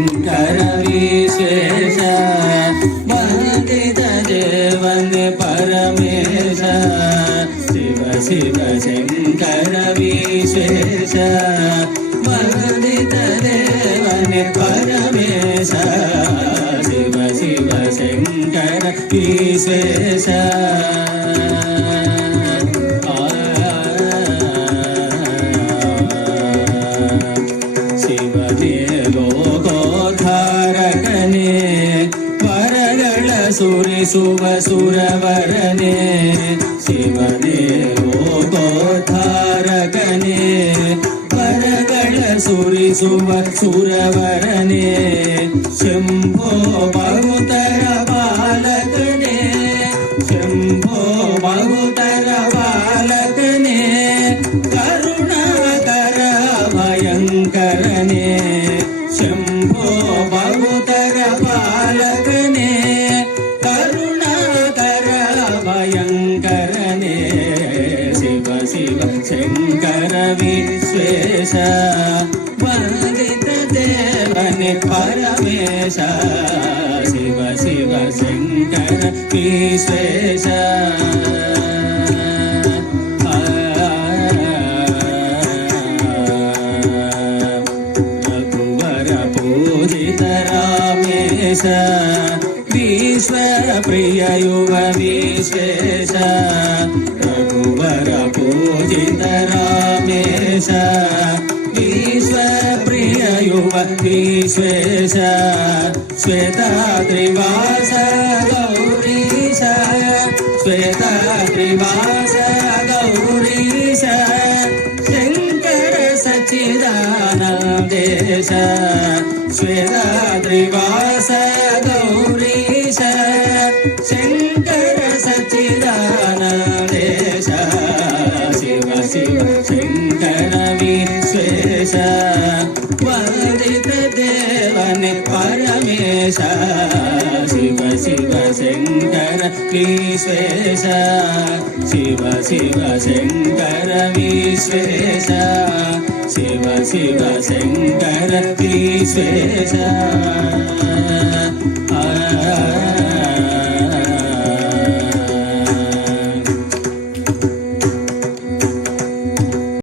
शङ्कर विशेष वन्दित देवन परमेश शिव शिव शङ्कर विशेष वन्दित देवन परमेश शिव शिव शङ्कर विशेष सुर सुरवरने शिवने लोकोद्धारकने वरगळ सुरि सुरवरने शंभो बहुतर बालकने शंभो बहुतर बालकने करुणाकर भयंकरने शंभो बहुतर बालकने भयंकरने शिव शिव शंकर विश्वेश वंदित देवन परमेश शिव शिव शंकर विश्वेश रघुवर पूजित रामेश विश्व प्रिय युव विशेष रघुवर पूजित रामेश विश्व प्रिय युव विशेष श्वेताद्रिवास गौरीश श्वेताद्रिवास गौरीश शंकर सच्चिदानंदेश श्वेताद्रिवास गौरीश शंकर सच्चिदानंदेश शिव शिव शंकर विश्वेश वंदित देवन परमेश शिव शिव शंकर विश्वेश शिव शिव शंकर विश्वेश शिव शिव शंकर विश्वेश